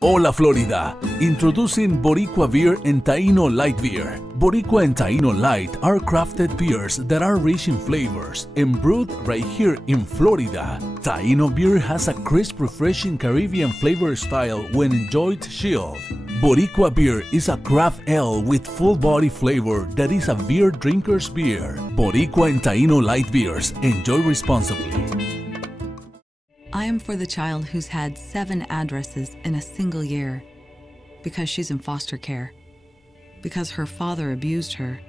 Hola Florida! Introducing Boricua Beer and Taino Light Beer. Boricua and Taino Light are crafted beers that are rich in flavors and brewed right here in Florida. Taino beer has a crisp, refreshing Caribbean flavor style when enjoyed chilled. Boricua beer is a craft ale with full body flavor that is a beer drinker's beer. Boricua and Taino Light Beers. Enjoy responsibly. I am for the child who's had 7 addresses in a single year because she's in foster care, because her father abused her,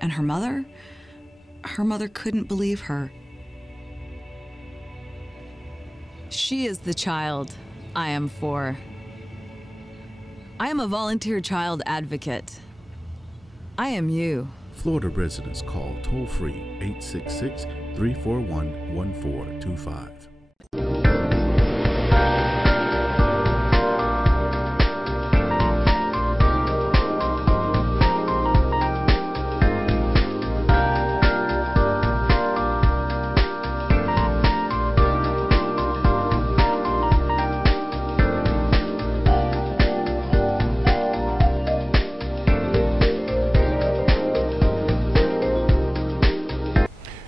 and her mother couldn't believe her. She is the child I am for. I am a volunteer child advocate. I am you. Florida residents call toll-free 866-341-1425.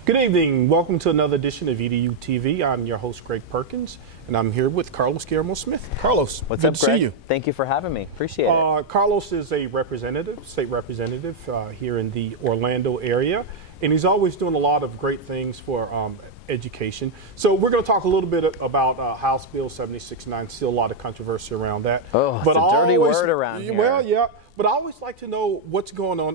Good evening. Welcome to another edition of EduTV. I'm your host, Greg Perkins, and I'm here with Carlos Guillermo Smith. Carlos, what's good up, to Greg? see you. Thank you for having me. Appreciate it. Carlos is a state representative here in the Orlando area, and he's always doing a lot of great things for education. So we're going to talk a little bit about House Bill 76-9. Still a lot of controversy around that. Oh, it's a dirty word around here. Well, yeah, but I always like to know what's going on.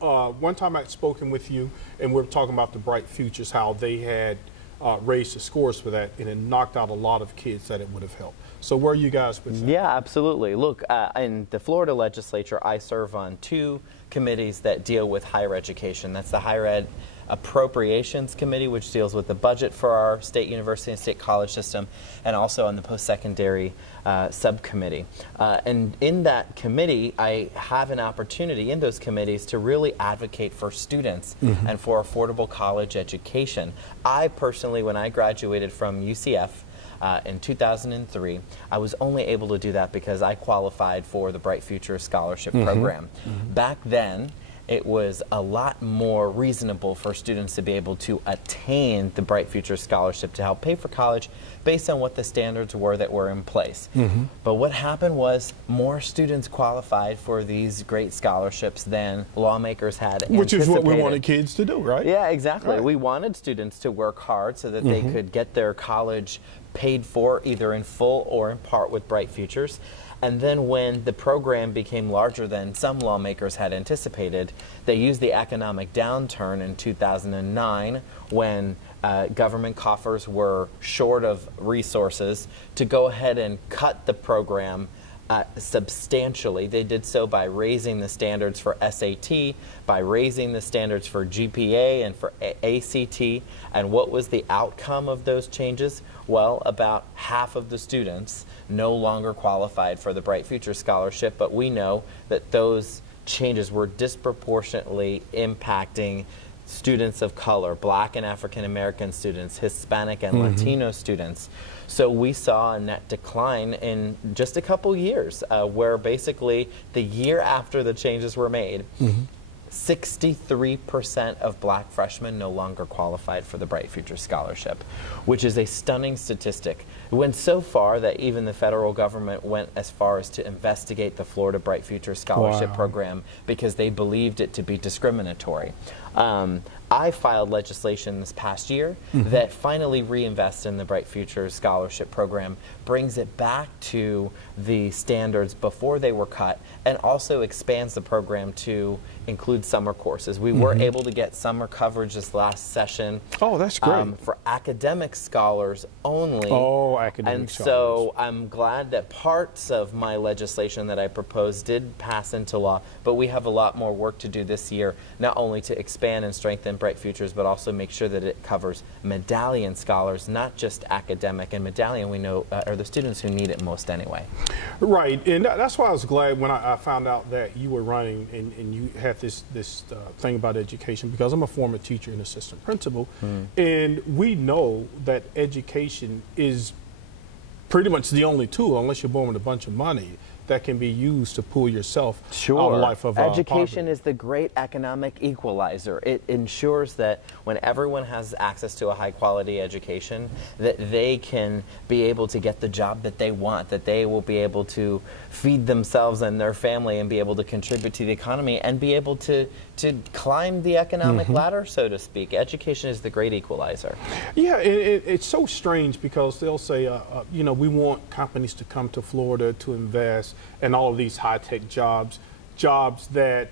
One time I'd spoken with you, and we were talking about the Bright Futures, how they had raised the scores for that, and it knocked out a lot of kids that it would have helped. So where are you guys with that? Yeah, absolutely. Look, in the Florida legislature, I serve on 2 committees that deal with higher education. That's the Higher Ed Appropriations Committee, which deals with the budget for our state university and state college system, and also on the post-secondary subcommittee. And in that committee, I have an opportunity in those committees to really advocate for students and for affordable college education. I personally, when I graduated from UCF, in 2003, I was only able to do that because I qualified for the Bright Future Scholarship Program. Back then, it was a lot more reasonable for students to be able to attain the Bright Future Scholarship to help pay for college based on what the standards were that were in place. But what happened was more students qualified for these great scholarships than lawmakers had anticipated. Which is what we wanted kids to do, right? Yeah, exactly. Right. We wanted students to work hard so that they could get their college paid for either in full or in part with Bright Futures. And then when the program became larger than some lawmakers had anticipated, they used the economic downturn in 2009 when government coffers were short of resources to go ahead and cut the program substantially. They did so by raising the standards for SAT, by raising the standards for GPA and for ACT. And what was the outcome of those changes? Well, about half of the students no longer qualified for the Bright Future Scholarship, but we know that those changes were disproportionately impacting students of color, Black and African American students, Hispanic and Latino students. So we saw a net decline in just a couple years, where basically the year after the changes were made, 63% of Black freshmen no longer qualified for the Bright Future Scholarship, which is a stunning statistic. It went so far that even the federal government went as far as to investigate the Florida Bright Future Scholarship program because they believed it to be discriminatory. I filed legislation this past year that finally reinvests in the Bright Future Scholarship Program, brings it back to the standards before they were cut, and also expands the program to include summer courses. We were able to get summer coverage this last session. Oh, that's great. For academic scholars only. Oh, academic and scholars. So I'm glad that parts of my legislation that I proposed did pass into law, but we have a lot more work to do this year, not only to expand and strengthen Bright Futures, but also make sure that it covers medallion scholars, not just academic. And medallion, we know, are the students who need it most anyway. Right, and that's why I was glad when I found out that you were running and you had this thing about education, because I'm a former teacher and assistant principal, and we know that education is pretty much the only tool, unless you're born with a bunch of money, that can be used to pull yourself out of a life of Education poverty. is the great economic equalizer. It ensures that when everyone has access to a high-quality education, that they can be able to get the job that they want, that they will be able to feed themselves and their family and be able to contribute to the economy and be able to climb the economic ladder, so to speak. Education is the great equalizer. Yeah, it's so strange because they'll say, you know, we want companies to come to Florida to invest and all of these high-tech jobs that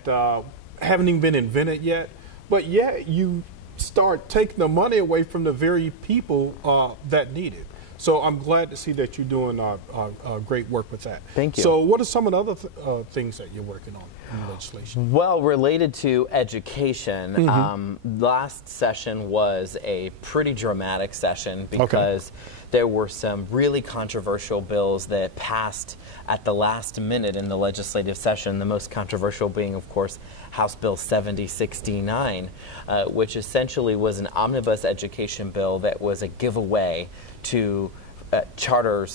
haven't even been invented yet, but yet you start taking the money away from the very people that need it. So I'm glad to see that you're doing great work with that. Thank you. So what are some of the other things that you're working on in legislation? Well, related to education, last session was a pretty dramatic session because there were some really controversial bills that passed at the last minute in the legislative session, the most controversial being, of course, House Bill 7069, which essentially was an omnibus education bill that was a giveaway to charter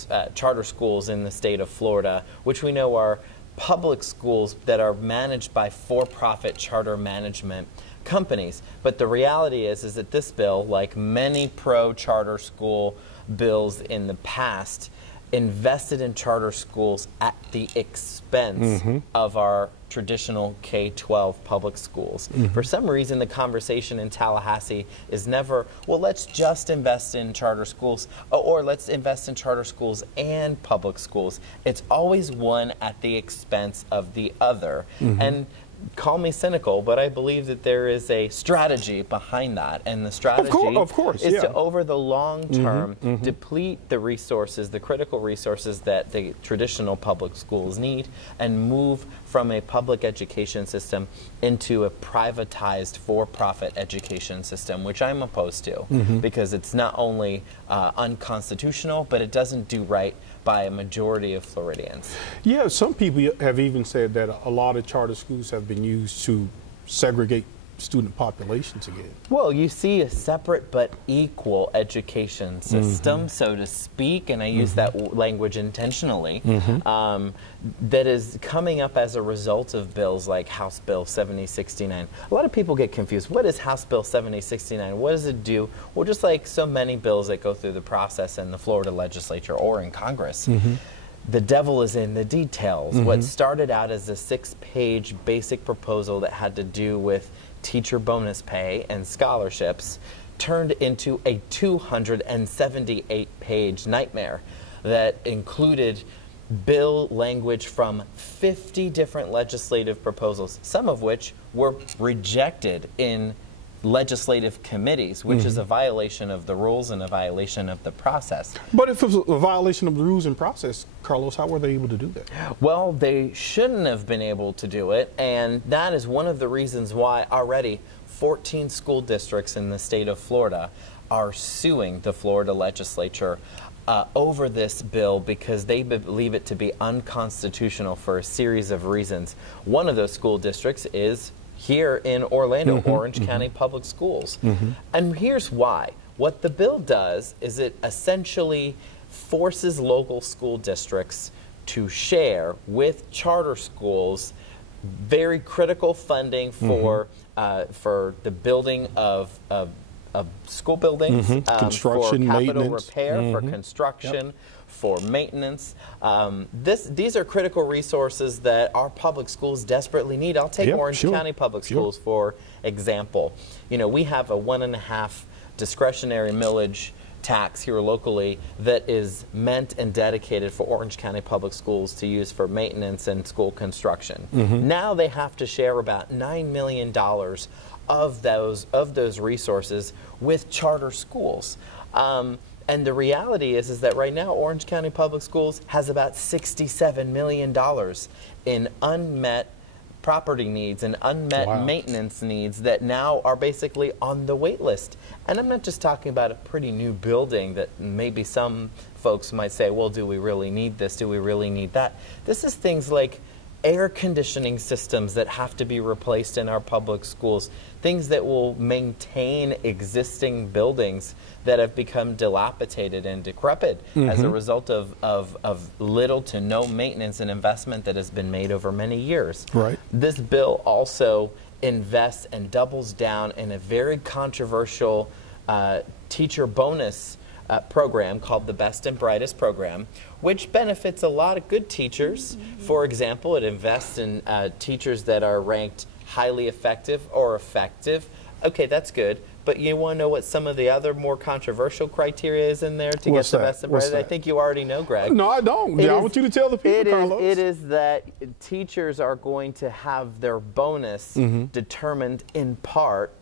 schools in the state of Florida, which we know are public schools that are managed by for-profit charter management companies. But the reality is that this bill, like many pro-charter school bills in the past, invested in charter schools at the expense of our traditional K-12 public schools. For some reason, the conversation in Tallahassee is never, well, let's just invest in charter schools, or let's invest in charter schools and public schools. It's always one at the expense of the other. And call me cynical, but I believe that there is a strategy behind that, and the strategy is to, over the long term, deplete the resources, the critical resources that the traditional public schools need, and move from a public education system into a privatized for-profit education system, which I'm opposed to, because it's not only unconstitutional, but it doesn't do right by a majority of Floridians. Yeah, some people have even said that a lot of charter schools have been used to segregate student populations again. Well, you see a separate but equal education system, so to speak, and I use that language intentionally, that is coming up as a result of bills like House Bill 7069. A lot of people get confused. What is House Bill 7069? What does it do? Well, just like so many bills that go through the process in the Florida legislature or in Congress, the devil is in the details. What started out as a 6-page basic proposal that had to do with teacher bonus pay and scholarships turned into a 278-page nightmare that included bill language from 50 different legislative proposals, some of which were rejected in legislative committees, which is a violation of the rules and a violation of the process. But if it was a violation of the rules and process, Carlos, how were they able to do that? Well, they shouldn't have been able to do it, and that is one of the reasons why already 14 school districts in the state of Florida are suing the Florida legislature over this bill because they believe it to be unconstitutional for a series of reasons. One of those school districts is here in Orlando, Orange County Public Schools. And here's why. What the bill does is it essentially forces local school districts to share with charter schools very critical funding for the building of school buildings, construction, for capital maintenance. repair, for construction, for maintenance. These are critical resources that our public schools desperately need. I'll take Orange County Public Schools for example. You know, we have a 1.5 discretionary millage tax here locally that is meant and dedicated for Orange County Public Schools to use for maintenance and school construction. Now they have to share about $9 million of those resources with charter schools. And the reality is that right now Orange County Public Schools has about $67 million in unmet property needs and unmet maintenance needs that now are basically on the wait list. And I'm not just talking about a pretty new building that maybe some folks might say, well, do we really need this? Do we really need that? This is things like air conditioning systems that have to be replaced in our public schools, things that will maintain existing buildings that have become dilapidated and decrepit as a result of little to no maintenance and investment that has been made over many years. Right. This bill also invests and doubles down in a very controversial teacher bonus program called the Best and Brightest program, which benefits a lot of good teachers. For example, it invests in teachers that are ranked highly effective or effective. Okay, that's good. But you want to know what some of the other more controversial criteria is in there to get the Best and Brightest? I think you already know, Greg. No, I don't. I want you to tell the people, Carlos. It is that teachers are going to have their bonus determined in part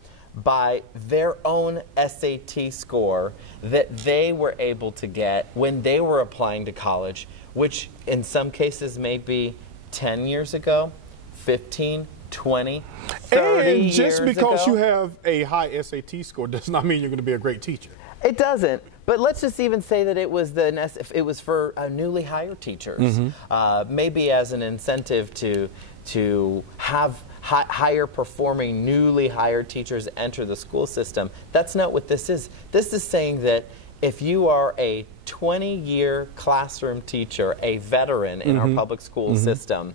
by their own SAT score that they were able to get when they were applying to college, which in some cases may be 10 years ago, 15, 20, 30 and just years because ago. you have a high SAT score does not mean you're going to be a great teacher. It doesn't. But let's just even say that it was for newly hired teachers, maybe as an incentive to have higher performing newly hired teachers enter the school system. That's not what this is. This is saying that if you are a 20-year classroom teacher, a veteran in our public school system,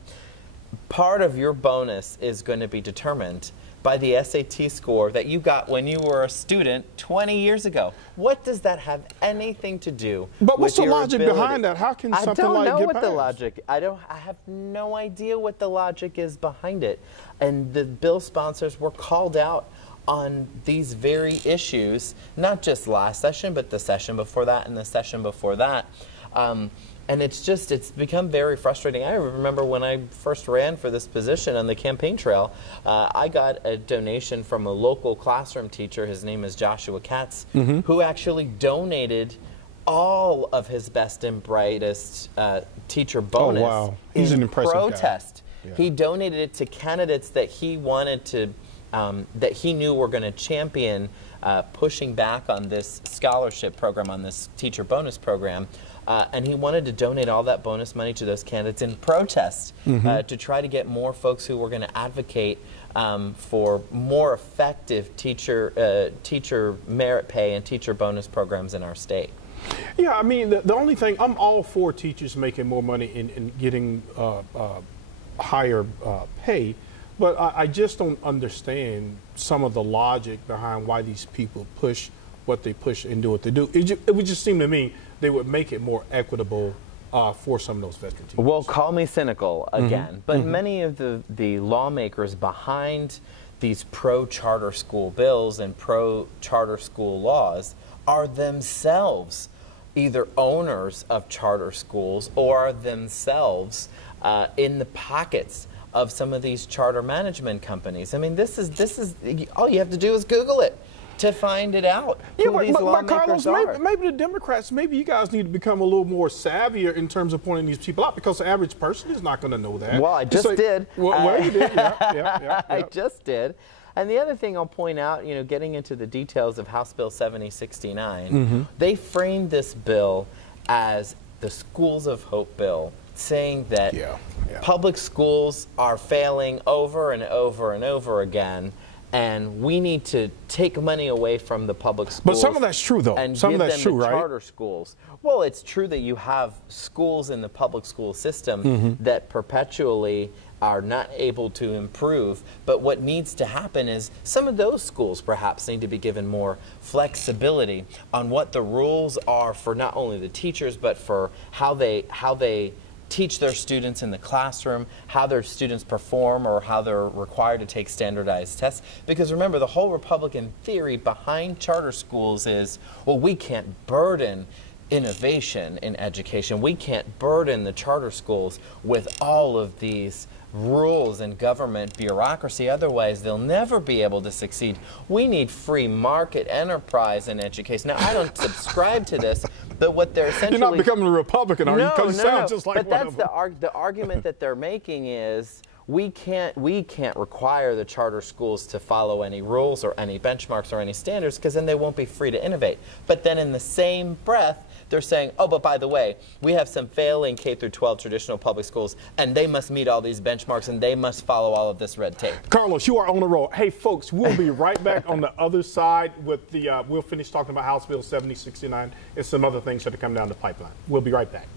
part of your bonus is going to be determined by the SAT score that you got when you were a student 20 years ago. What does that have anything to do But what's with the your logic ability? behind that? How can something like I don't know get what passed? the logic. I have no idea what the logic is behind it. And the bill sponsors were called out on these very issues, not just last session, but the session before that and the session before that. And it's become very frustrating. I remember when I first ran for this position on the campaign trail, I got a donation from a local classroom teacher. His name is Joshua Katz, who actually donated all of his Best and Brightest teacher bonus. Oh, wow. He's an impressive protest. guy. Yeah. He donated it to candidates that he wanted to, that he knew were going to champion pushing back on this scholarship program, on this teacher bonus program. And he wanted to donate all that bonus money to those candidates in protest to try to get more folks who were going to advocate for more effective teacher merit pay and teacher bonus programs in our state. Yeah, I mean, the only thing, I'm all for teachers making more money and getting higher pay, but I just don't understand some of the logic behind why these people push what they push and do what they do. It would just seem to me they would make it more equitable for some of those veteran teachers. Well, call me cynical again, but many of the lawmakers behind these pro-charter school bills and pro-charter school laws are themselves either owners of charter schools or are themselves in the pockets of some of these charter management companies. I mean, this is all you have to do is Google it to find it out. Yeah, who these but lawmakers Carlos, are. maybe the Democrats, maybe you guys need to become a little more savvier in terms of pointing these people out, because the average person is not going to know that. Well, I just did. Well, you did. Yeah. I just did. And the other thing I'll point out, getting into the details of House Bill 7069, they framed this bill as the Schools of Hope bill, saying that public schools are failing over and over and over again, and we need to take money away from the public schools. But some of that's true, though. And some give of that's them true, to right? charter schools. Well, it's true that you have schools in the public school system that perpetually are not able to improve, but what needs to happen is some of those schools perhaps need to be given more flexibility on what the rules are for not only the teachers, but for how they teach their students in the classroom, how their students perform, or how they're required to take standardized tests. Because remember, the whole Republican theory behind charter schools is, well, we can't burden innovation in education. We can't burden the charter schools with all of these rules and government bureaucracy, otherwise they'll never be able to succeed. We need free market enterprise in education. Now, I don't subscribe to this, but what they're essentially— You're not becoming a Republican, are you? Because you sound just like but one that's of them. the argument that they're making is we can't require the charter schools to follow any rules or any benchmarks or any standards, because then they won't be free to innovate. But then in the same breath, they're saying, oh, but by the way, we have some failing K through 12 traditional public schools, and they must meet all these benchmarks, and they must follow all of this red tape. Carlos, you are on the roll. Hey, folks, we'll be right back on the other side with the, we'll finish talking about House Bill 7069 and some other things that are coming down the pipeline. We'll be right back.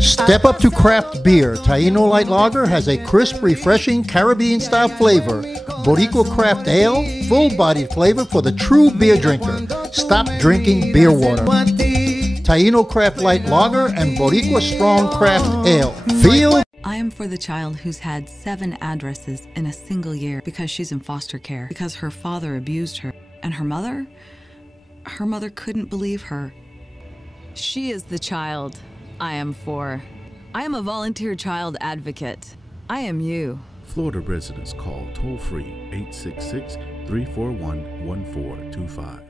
Step up to craft beer. Taino Light Lager has a crisp, refreshing Caribbean-style flavor. Boricua Craft Ale, full-bodied flavor for the true beer drinker. Stop drinking beer water. Taino Craft Light Lager and Boricua Strong Craft Ale. Feel. I am for the child who's had 7 addresses in a single year because she's in foster care, because her father abused her. And her mother couldn't believe her. She is the child I am for. I am a volunteer child advocate. I am you. Florida residents call toll-free 866-341-1425.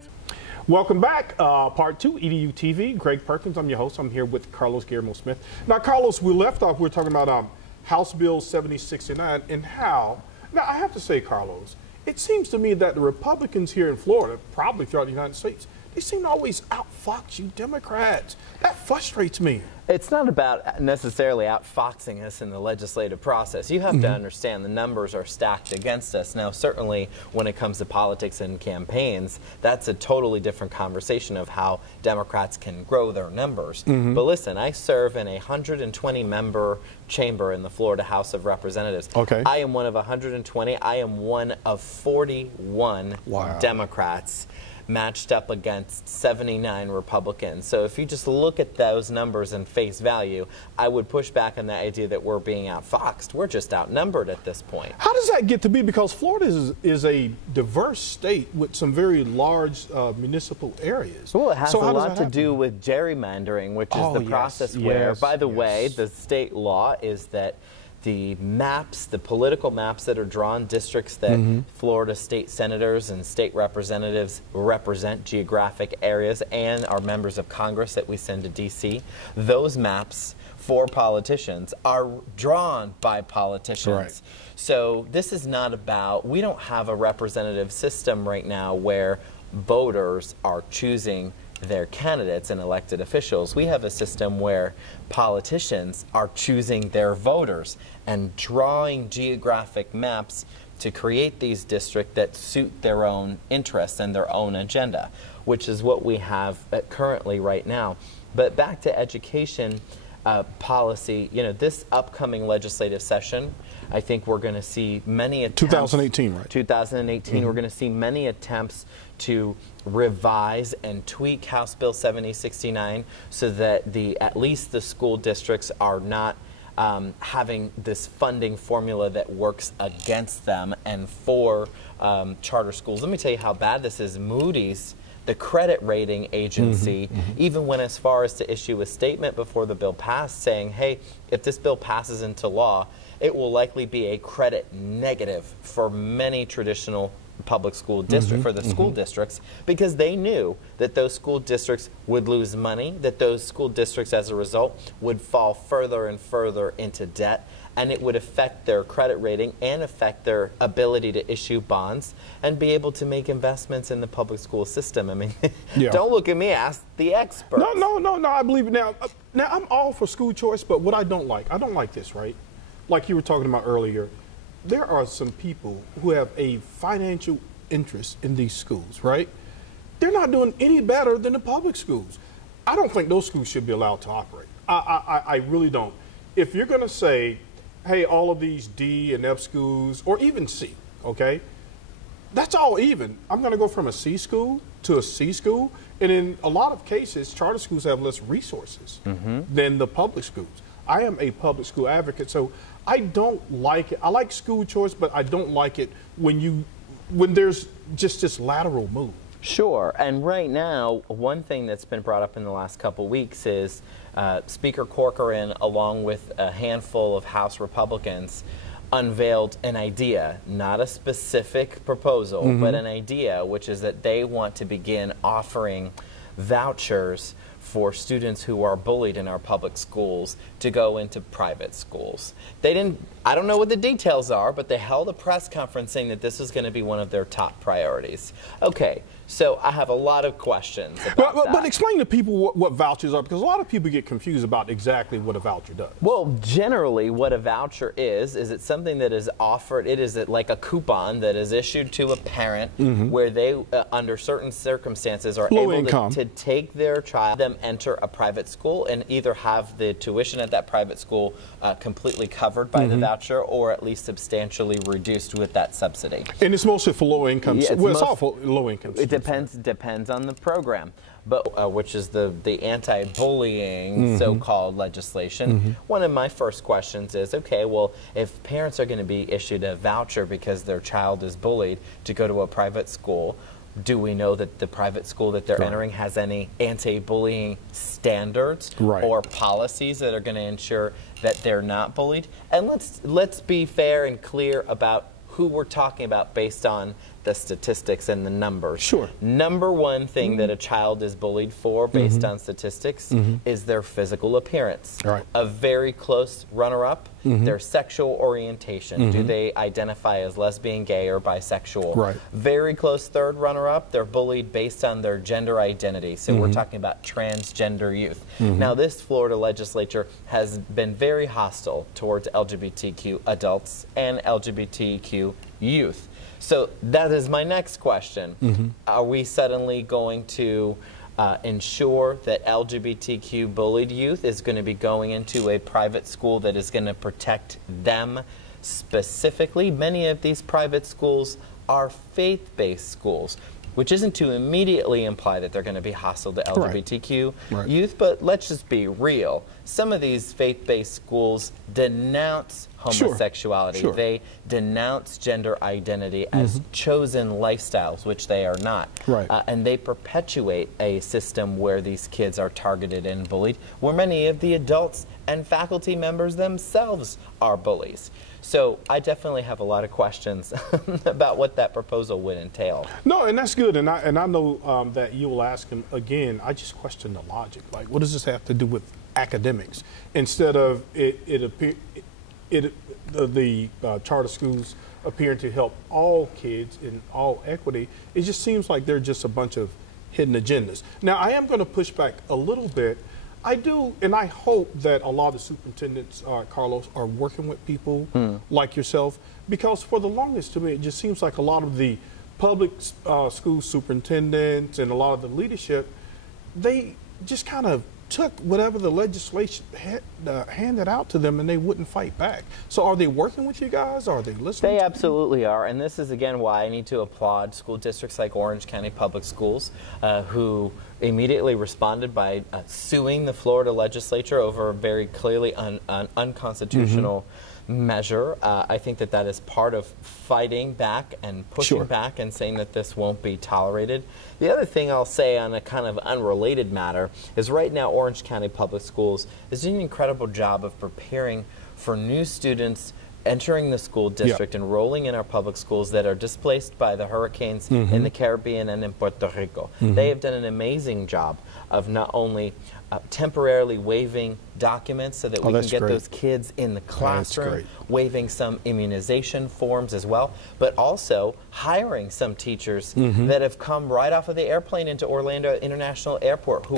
Welcome back. Part 2, EduTV. Greg Perkins, I'm your host. I'm here with Carlos Guillermo Smith. Now, Carlos, we left off, we were talking about House Bill 7069 and how, now I have to say, Carlos, it seems to me that the Republicans here in Florida, probably throughout the United States, they seem to always outfox you Democrats. That frustrates me. It's not about necessarily outfoxing us in the legislative process. You have to understand the numbers are stacked against us. Now, certainly when it comes to politics and campaigns, that's a totally different conversation of how Democrats can grow their numbers. But listen, I serve in a 120-member chamber in the Florida House of Representatives. Okay. I am one of 120. I am one of 41 Democrats matched up against 79 Republicans. So if you just look at those numbers and face value, I would push back on the idea that we're being outfoxed. We're just outnumbered at this point. How does that get to be? Because Florida is a diverse state with some very large municipal areas. Well, it has a lot to do with gerrymandering, which is the process where, by the way, the state law is that the maps, the political maps that are drawn, districts that Florida state senators and state representatives represent, geographic areas, and our members of Congress that we send to D.C., those maps for politicians are drawn by politicians. Right. So this is not about, we don't have a representative system right now where voters are choosing their candidates and elected officials. We have a system where politicians are choosing their voters and drawing geographic maps to create these districts that suit their own interests and their own agenda, which is what we have currently right now. But back to education policy, you know, this upcoming legislative session, I think we're going to see many attempts. 2018, right? 2018, we're going to see many attempts to revise and tweak House Bill 7069 so that at least the school districts are not having this funding formula that works against them and for charter schools. Let me tell you how bad this is. Moody's, the credit rating agency, even went as far as to issue a statement before the bill passed saying, hey, if this bill passes into law, it will likely be a credit negative for many traditional public school districts, for the school districts, because they knew that those school districts would lose money, that those school districts as a result would fall further and further into debt, and it would affect their credit rating and affect their ability to issue bonds and be able to make investments in the public school system. I mean, don't look at me, ask the experts. No, I believe it. Now, I'm all for school choice, but what I don't like this, right? Like you were talking about earlier, there are some people who have a financial interest in these schools, right? They're not doing any better than the public schools. I don't think those schools should be allowed to operate. I really don't. If you're going to say, hey, all of these D and F schools, or even C, okay, that's all even. I'm going to go from a C school to a C school, and in a lot of cases, charter schools have less resources than the public schools. I am a public school advocate, so I don't like it. I like school choice, but I don't like it when there's just this lateral move. Sure, and right now, one thing that's been brought up in the last couple weeks is Speaker Corcoran, along with a handful of House Republicans, unveiled an idea, not a specific proposal, but an idea, which is that they want to begin offering vouchers for students who are bullied in our public schools to go into private schools. They didn't, I don't know what the details are, but they held a press conference saying that this was going to be one of their top priorities. Okay, so I have a lot of questions about that. But explain to people what vouchers are, because a lot of people get confused about exactly what a voucher does. Well, generally what a voucher is it's something that is offered, it is like a coupon that is issued to a parent where they, under certain circumstances, are able to take their child, them enter a private school and either have the tuition at that private school completely covered by the voucher or at least substantially reduced with that subsidy. And it's mostly for low income, it's all for low income students. It depends on the program, but which is the anti-bullying so-called legislation. One of my first questions is, okay, well, if parents are going to be issued a voucher because their child is bullied to go to a private school, do we know that the private school that they're entering has any anti-bullying standards or policies that are going to ensure that they're not bullied? And let's be fair and clear about who we're talking about based on the statistics and the numbers. Sure. Number one thing that a child is bullied for based on statistics is their physical appearance. Right. A very close runner-up, their sexual orientation. Do they identify as lesbian, gay, or bisexual? Right. Very close third runner-up, they're bullied based on their gender identity. So we're talking about transgender youth. Now this Florida legislature has been very hostile towards LGBTQ adults and LGBTQ youth. So that is my next question. Are we suddenly going to ensure that LGBTQ bullied youth is going to be going into a private school that is going to protect them specifically? Many of these private schools are faith-based schools, which isn't to immediately imply that they're going to be hostile to LGBTQ youth, but let's just be real. Some of these faith-based schools denounce homosexuality. They denounce gender identity as chosen lifestyles, which they are not. And they perpetuate a system where these kids are targeted and bullied, where many of the adults and faculty members themselves are bullies. So I definitely have a lot of questions about what that proposal would entail. No, and that's good. And I know that you will ask him again. I just question the logic. Like, what does this have to do with academics? Instead of the charter schools appearing to help all kids in all equity, it just seems like they're just a bunch of hidden agendas. Now, I am going to push back a little bit. I do, and I hope that a lot of the superintendents, Carlos, are working with people like yourself, because for the longest, to me, it just seems like a lot of the public school superintendents and a lot of the leadership, they just kind of took whatever the legislation handed out to them and they wouldn't fight back. So are they working with you guys? Are they listening? They absolutely are, and this is again why I need to applaud school districts like Orange County Public Schools who immediately responded by suing the Florida legislature over a very clearly unconstitutional measure. I think that that is part of fighting back and pushing back and saying that this won't be tolerated. The other thing I'll say on a kind of unrelated matter is right now Orange County Public Schools is doing an incredible job of preparing for new students entering the school district, enrolling in our public schools that are displaced by the hurricanes in the Caribbean and in Puerto Rico. They have done an amazing job of not only temporarily waiving documents so that we can get those kids in the classroom, waiving some immunization forms as well, but also hiring some teachers that have come right off of the airplane into Orlando International Airport who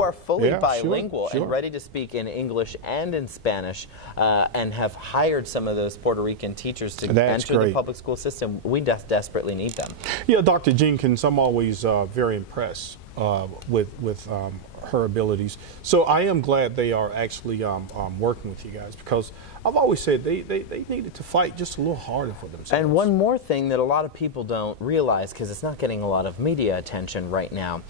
are fully bilingual and ready to speak in English and in Spanish, and have hired some of those Puerto Rican teachers to enter the public school system. We desperately need them. Yeah, Dr. Jenkins, I'm always very impressed with her abilities. So I am glad they are actually working with you guys, because I've always said they needed to fight just a little harder for themselves. And one more thing that a lot of people don't realize, because it's not getting a lot of media attention right now,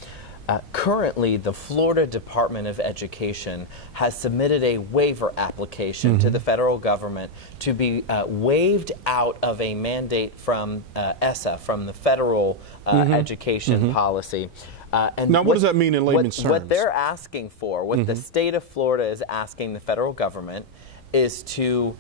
currently the Florida Department of Education has submitted a waiver application to the federal government to be waived out of a mandate from ESSA, from the federal education policy. And now, what does that mean in layman's terms? What they're asking for, what the state of Florida is asking the federal government, is to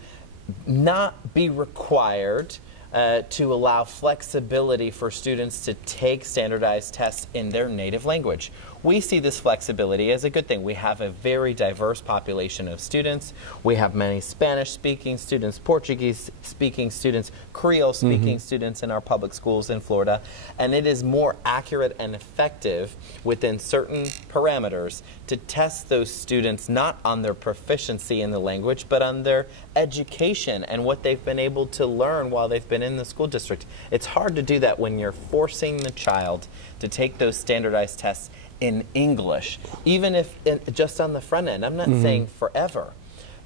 not be required to allow flexibility for students to take standardized tests in their native language. we see this flexibility as a good thing. We have a very diverse population of students. We have many Spanish-speaking students, Portuguese-speaking students, Creole-speaking students in our public schools in Florida, and it is more accurate and effective within certain parameters to test those students not on their proficiency in the language, but on their education and what they've been able to learn while they've been in the school district. It's hard to do that when you're forcing the child to take those standardized tests in English, even if just on the front end. I'm not saying forever,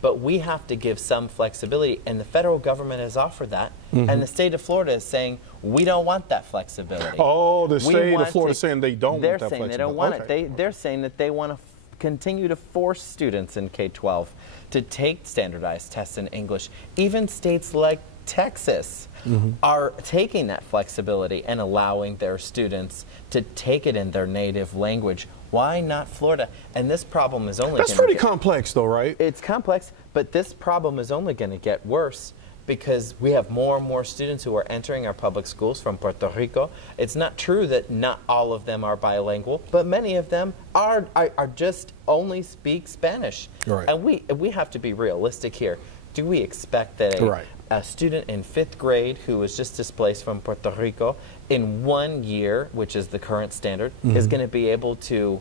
but we have to give some flexibility, and the federal government has offered that, and the state of Florida is saying, we don't want that flexibility. Oh, the state of Florida is saying they don't want that flexibility. They're saying they don't want it. They're saying that they want to continue to force students in K-12 to take standardized tests in English. Even states like Texas are taking that flexibility and allowing their students to take it in their native language. Why not Florida? And this problem is only That's pretty complex though, right? It's complex, but this problem is only going to get worse because we have more and more students who are entering our public schools from Puerto Rico. It's not true that not all of them are bilingual, but many of them are just only speak Spanish. Right. And we have to be realistic here. Do we expect that a student in 5th grade who was just displaced from Puerto Rico in 1 year, which is the current standard, is going to be able to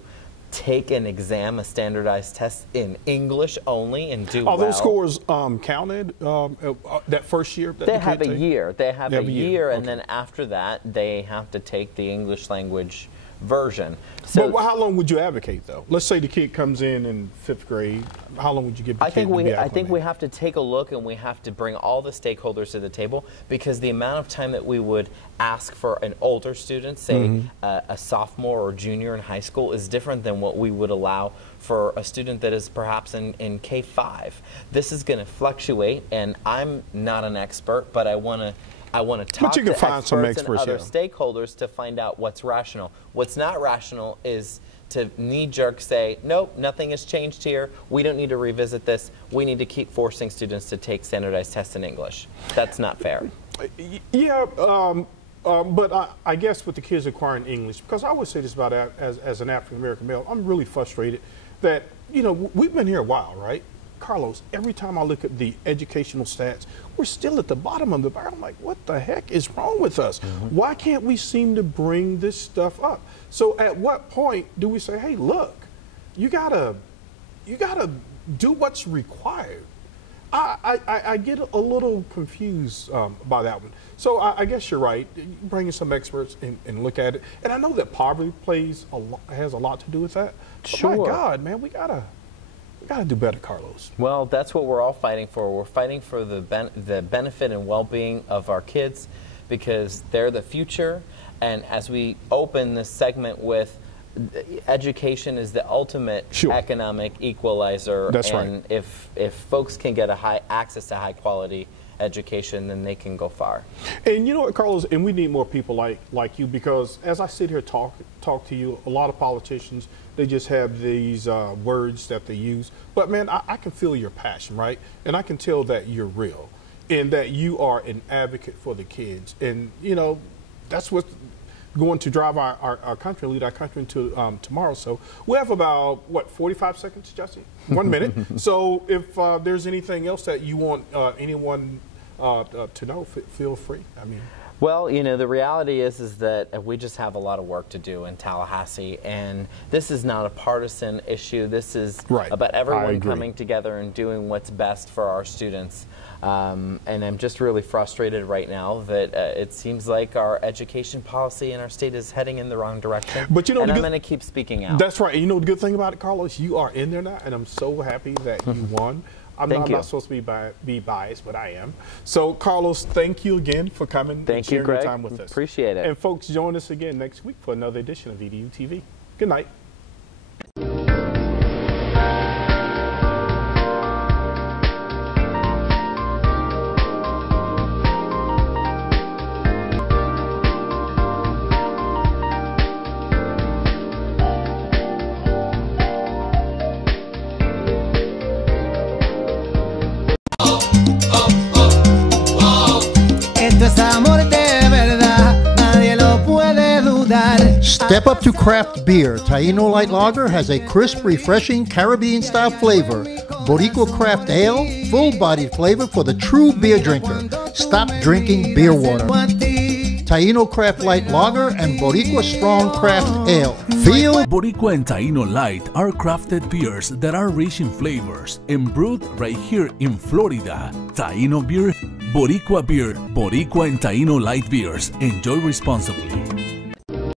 take an exam, a standardized test in English only and do well? Are those scores counted that first year? That they have a year. They have a year, and okay. then after that, they have to take the English language version. So, but how long would you advocate, though? Let's say the kid comes in 5th grade. How long would you give the kid to be acclimated? I think we have to take a look, and we have to bring all the stakeholders to the table, because the amount of time that we would ask for an older student, say a sophomore or junior in high school, is different than what we would allow for a student that is perhaps in K-5. This is going to fluctuate, and I'm not an expert, but I want to talk to experts and other stakeholders to find out what's rational. What's not rational is to knee-jerk say, nope, nothing has changed here. We don't need to revisit this. We need to keep forcing students to take standardized tests in English. That's not fair. Yeah, but I guess with the kids acquiring English, because I would say this about as an African-American male, I'm really frustrated that, you know, we've been here a while, right? Carlos, every time I look at the educational stats, we're still at the bottom of the barrel. I'm like, what the heck is wrong with us? Why can't we seem to bring this stuff up? So at what point do we say, hey, look, you gotta do what's required? I get a little confused by that one. So I guess you're right. Bring in some experts and look at it. And I know that poverty has a lot to do with that. Sure. But my God, man, we gotta do better, Carlos. Well, that's what we're all fighting for. We're fighting for the benefit and well-being of our kids, because they're the future. And as we open this segment with, education is the ultimate economic equalizer. That's and right. If folks can get access to high quality education, then they can go far. And you know what, Carlos, and we need more people like you, because as I sit here talk to you, a lot of politicians, they just have these words that they use. But man, I can feel your passion, right? And I can tell that you're real and that you are an advocate for the kids. And you know, that's what's going to drive our country, lead our country into tomorrow. So we have about, what, 45 seconds, Jesse? 1 minute. So if there's anything else that you want anyone to know, feel free. I mean, well, you know, the reality is that we just have a lot of work to do in Tallahassee, and this is not a partisan issue. This is about everyone coming together and doing what's best for our students. And I'm just really frustrated right now that it seems like our education policy in our state is heading in the wrong direction. But you know, and I'm going to keep speaking out. That's right. And you know the good thing about it, Carlos, you are in there now, and I'm so happy that you won. I'm not supposed to be biased, but I am. So, Carlos, thank you again for coming and sharing your time with us. Appreciate it. And folks, join us again next week for another edition of EduTV. Good night. Esto es amor de verdad, nadie lo puede dudar. Step up to craft beer. Taino Light Lager has a crisp, refreshing Caribbean-style flavor. Boricua Craft Ale, full-bodied flavor for the true beer drinker. Stop drinking beer water. Taino Craft Light Lager and Boricua Strong Craft Ale. Feel Boricua and Taino Light are crafted beers that are rich in flavors and brewed right here in Florida. Taino beer, Boricua and Taino Light beers. Enjoy responsibly.